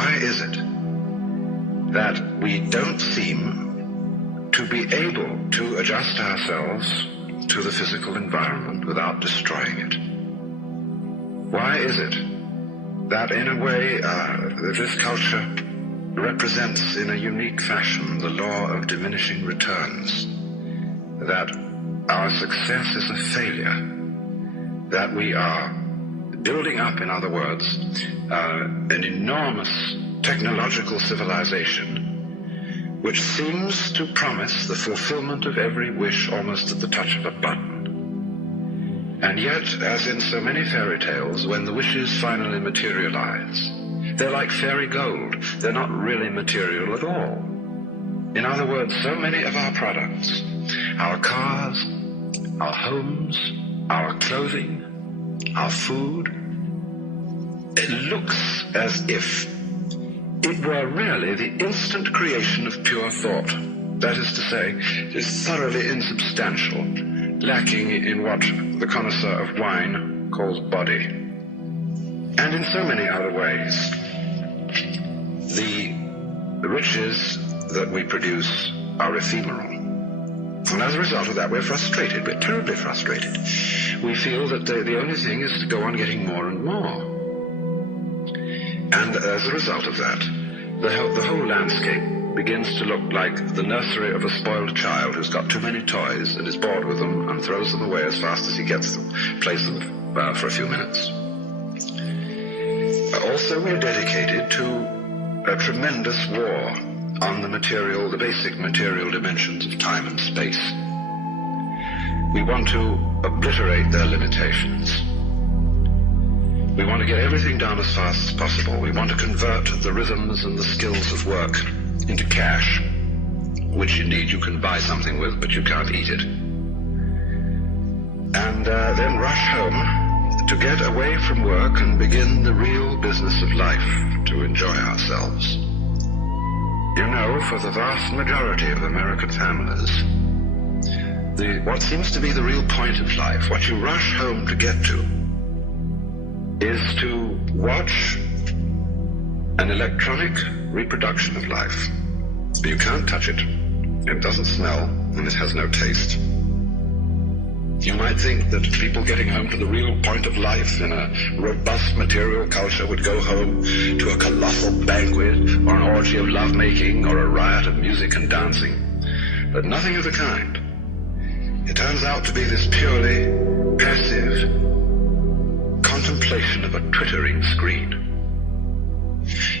Why is it that we don't seem to be able to adjust ourselves to the physical environment without destroying it? Why is it that in a way this culture represents in a unique fashion the law of diminishing returns, that our success is a failure, that we are building up, in other words, an enormous technological civilization which seems to promise the fulfillment of every wish almost at the touch of a button. And yet, as in so many fairy tales, when the wishes finally materialize, they're like fairy gold. They're not really material at all. In other words, so many of our products, our cars, our homes, our clothing, our food, it looks as if it were really the instant creation of pure thought. That is to say, it is thoroughly insubstantial, lacking in what the connoisseur of wine calls body. And in so many other ways, the riches that we produce are ephemeral. And as a result of that, we're frustrated. We're terribly frustrated. We feel that the only thing is to go on getting more and more. And as a result of that, the whole landscape begins to look like the nursery of a spoiled child who's got too many toys and is bored with them and throws them away as fast as he gets them, plays them for a few minutes. Also, we're dedicated to a tremendous war on the basic material dimensions of time and space. We want to obliterate their limitations. We want to get everything done as fast as possible. We want to convert the rhythms and the skills of work into cash, which indeed you can buy something with, but you can't eat it. And then rush home to get away from work and begin the real business of life, to enjoy ourselves. You know, for the vast majority of American families, what seems to be the real point of life, what you rush home to get to, is to watch an electronic reproduction of life. You can't touch it. It doesn't smell, and it has no taste. You might think that people getting home to the real point of life in a robust material culture would go home to a colossal banquet or an orgy of lovemaking or a riot of music and dancing. But nothing of the kind. It turns out to be this purely passive contemplation of a twittering screen.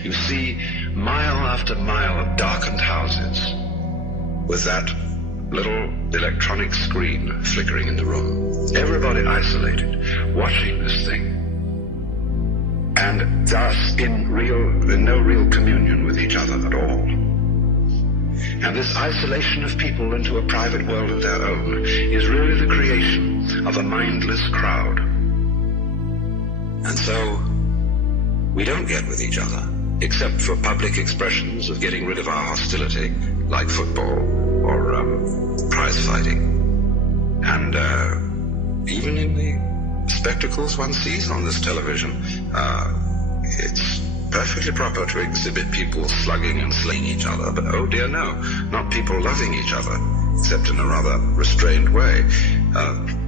You see mile after mile of darkened houses with that little electronic screen flickering in the room. Everybody isolated, watching this thing, and thus in no real communion with each other at all. And this isolation of people into a private world of their own is really the creation of a mindless crowd. And so we don't get with each other, except for public expressions of getting rid of our hostility, like football or prize fighting. And even in the spectacles one sees on this television, it's perfectly proper to exhibit people slugging and slaying each other, but oh dear no, not people loving each other, except in a rather restrained way.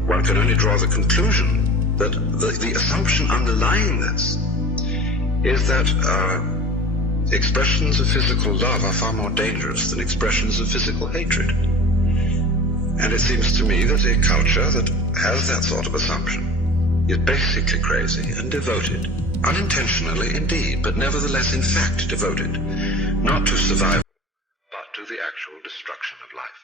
One can only draw the conclusion that the assumption underlying this is that expressions of physical love are far more dangerous than expressions of physical hatred. And it seems to me that a culture that has that sort of assumption is basically crazy and devoted, unintentionally indeed, but nevertheless in fact devoted, not to survival, but to the actual destruction of life.